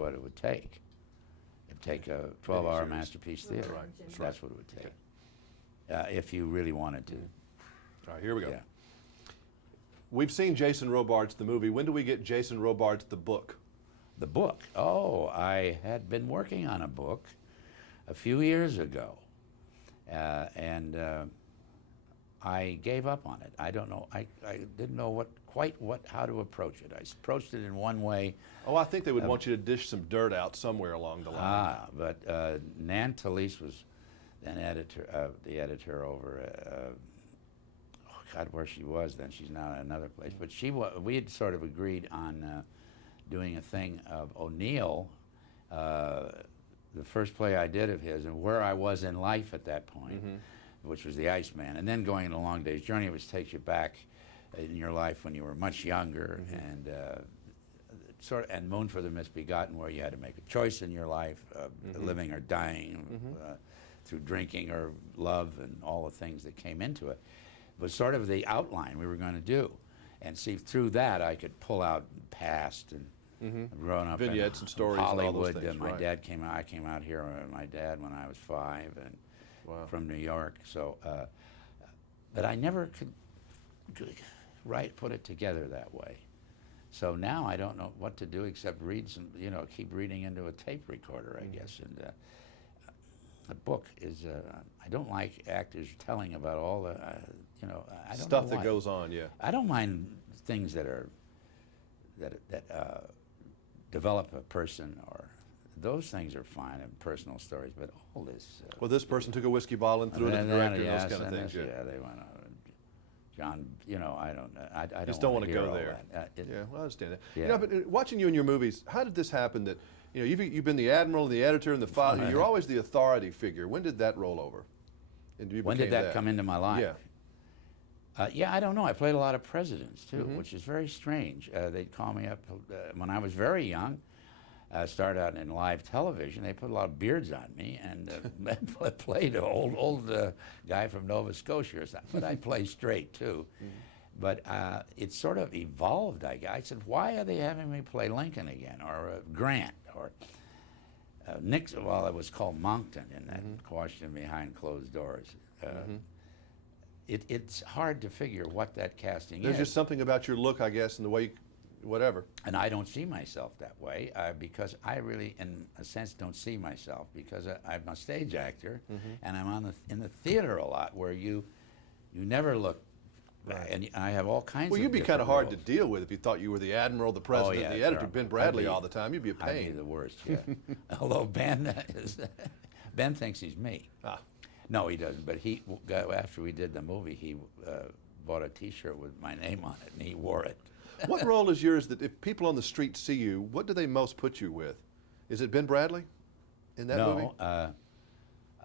what it would take. It'd take a 12-hour masterpiece theater. Right. That's what it would take. If you really wanted to. All right, here we go. Yeah. We've seen Jason Robards, the movie. When do we get Jason Robards, the book? The book. Oh, I had been working on a book a few years ago, and I gave up on it. I don't know. I didn't know how to approach it. I approached it in one way. Oh, I think they would want you to dish some dirt out somewhere along the line. But Nan Talese was then the editor over. Oh God, where she was then? She's now in another place. But we had sort of agreed on doing a thing of O'Neill, the first play I did of his, and where I was in life at that point, which was The Iceman, and then going on a long day's journey, which takes you back in your life when you were much younger, and Moon for the Misbegotten, where you had to make a choice in your life, living or dying, through drinking or love and all the things that came into it, was sort of the outline we were going to do. And see, through that I could pull out past and growing up vignettes in and stories Hollywood. and all those things, My right. dad came out. I came out here with my dad when I was 5, and from New York. So, but I never could put it together that way. So now I don't know what to do except read some, keep reading into a tape recorder, I guess. And a book is, I don't like actors telling about all the, I don't Stuff know that why. goes on, yeah. I don't mind things that are, that develop a person, or those things are fine, and personal stories, but all this. Well, this person took a whiskey bottle and threw it at the director, those kind of things. Yeah, they went on. John, I don't know. I don't Just don't want to hear go all there. that. Yeah, well, I understand that. Yeah. But watching you in your movies, how did this happen that, you've been the admiral, the editor, and the father. You're always the authority figure. When did that roll over? And you When did became that come into my life? Yeah. Yeah, I don't know. I played a lot of presidents, too, which is very strange. They'd call me up when I was very young. Started out in live television. They put a lot of beards on me and played an old guy from Nova Scotia or something. But I play straight, too. But it sort of evolved. I said, why are they having me play Lincoln again, or Grant, or Nixon? Well, it was called Moncton in that Washington Behind Closed Doors. It's hard to figure what that casting There's is. just something about your look, I guess, and the way whatever. And I don't see myself that way because I really, in a sense, don't see myself because I'm a stage actor and I'm in the theater a lot where you never look, and I have all kinds of Well, you'd be kind different of hard roles. to deal with if you thought you were the admiral, the president, the editor, Ben Bradley all the time. You'd be a I'd be pain. the worst, yeah. Although Ben thinks he's me. No, he doesn't, but after we did the movie, he bought a T-shirt with my name on it, and he wore it. What role is yours that if people on the street see you, what do they most put you with? is it Ben Bradley in that movie? No,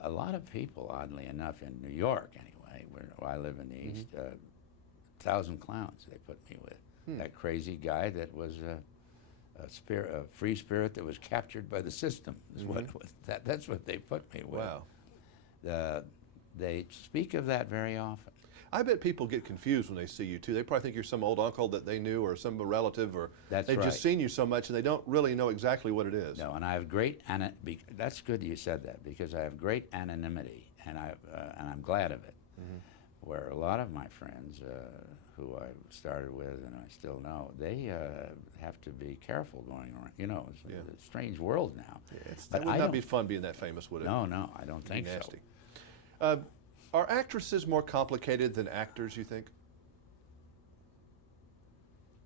a lot of people, oddly enough, in New York anyway, where I live in the East, 1,000 Clowns they put me with. That crazy guy that was a free spirit that was captured by the system. Is that's what they put me with. Wow. They speak of that very often. I bet people get confused when they see you too. They probably think you're some old uncle that they knew or some relative, or they've just seen you so much and they don't really know exactly what it is. No, and I have great, that's good you said that, because I have great anonymity, and I'm glad of it. Where a lot of my friends who I started with and I still know, they have to be careful going around. You know, it's a strange world now. Yeah, that would not be fun being that famous, would it? No, no, I don't think nasty. so. Are actresses more complicated than actors, you think?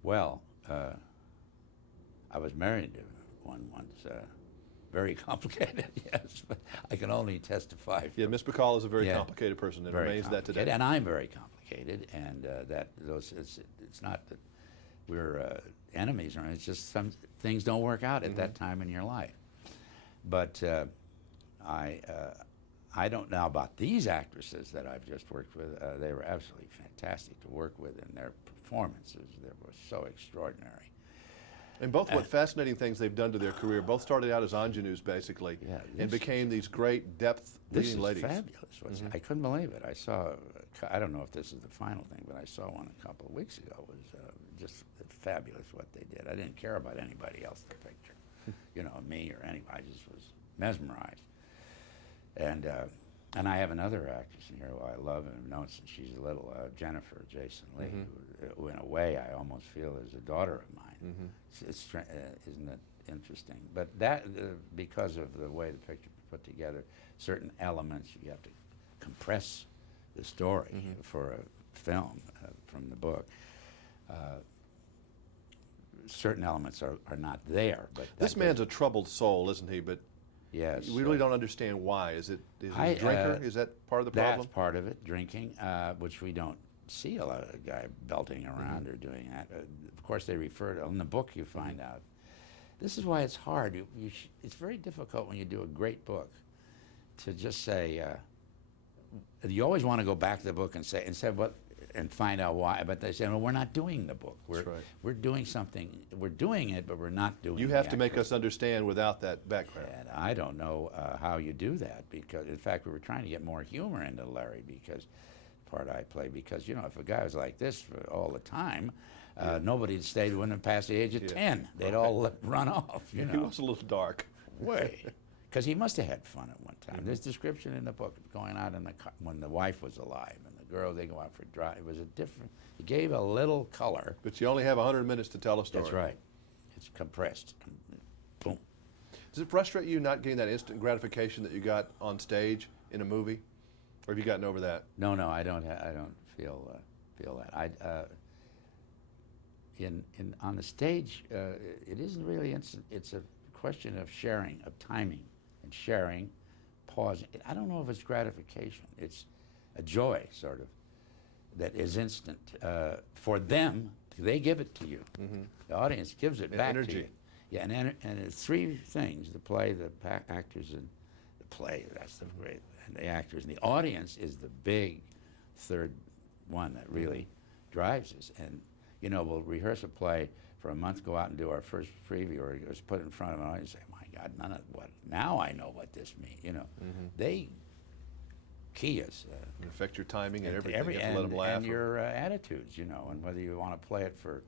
Well, I was married to one once. Very complicated, yes, but I can only testify. Yeah, Miss Bacall is a very complicated person, and remains that today. And I'm very complicated, and it's not that we're enemies, or it's just some things don't work out at that time in your life. But I don't know about these actresses that I've just worked with. They were absolutely fantastic to work with, and their performances, they were so extraordinary. And both what fascinating things they've done to their career. Both started out as ingenues, basically, and became these great depth leading ladies. This is fabulous. I couldn't believe it. I saw, I don't know if this is the final thing, but I saw one a couple of weeks ago. It was just fabulous what they did. I didn't care about anybody else in the picture. you know, me or anybody. I just was mesmerized. And I have another actress in here who I love and have known since she's little, Jennifer Jason Leigh, who in a way I almost feel is a daughter of mine. Isn't it interesting? But that, because of the way the picture put together, certain elements, you have to compress the story for a film from the book. Certain elements are not there. But this man's a troubled soul, isn't he? But yes, we really don't understand why. Is he a drinker? Is that part of the problem? That's part of it, drinking, which we don't see a lot of the guy belting around or doing that. Of course, they refer to, in the book you find out. This is why it's hard. It's very difficult when you do a great book to just say, you always want to go back to the book and say, and find out why, but they say, well, we're not doing the book. We're doing something, we're doing it, but we're not doing it. You have to make us understand without that background. And I don't know how you do that, because, in fact, we were trying to get more humor into Larry, because part I play, because, you know, if a guy was like this all the time, nobody stayed with him past the age of 10. They'd all run off, you know. He was a little dark. Way. Because he must have had fun at one time. There's description in the book of going out in the car when the wife was alive and the girl, they go out for a drive. It was a different, it gave a little color. But you only have 100 minutes to tell a story. That's right. It's compressed. Boom. Does it frustrate you not getting that instant gratification that you got on stage in a movie? Or have you gotten over that? No, I don't feel that. On the stage, it isn't really instant. It's a question of sharing, of timing, and sharing, pausing. I don't know if it's gratification. It's a joy, sort of, that is instant for them. They give it to you. The audience gives it back to you. Yeah, and it's three things: the play, the actors, and the play. That's the great, and the actors, and the audience is the big third one that really drives us. And you know, we'll rehearse a play for a month, go out and do our first preview, or just put it in front of an audience and say, my God, none of what, now I know what this means, you know. They key us. Affect your timing and everything. You have to let them laugh. And your attitudes, you know, and whether you want to play it for,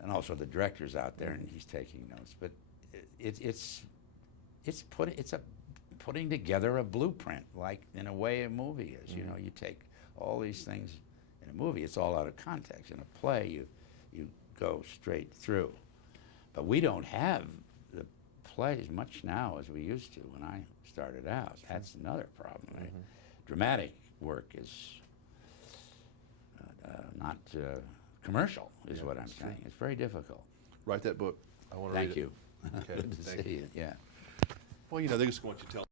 and also the director's out there and he's taking notes. But it's putting together a blueprint, like in a way a movie is. You know, you take all these things in a movie, it's all out of context. In a play, you go straight through. But we don't have the plays much now as we used to when I started out. That's another problem. Dramatic work is not commercial, is what I'm saying. It's very difficult. Write that book. I want to read it. Thank you. Okay. Good to see you. Yeah. Well, you know, they just want you to tell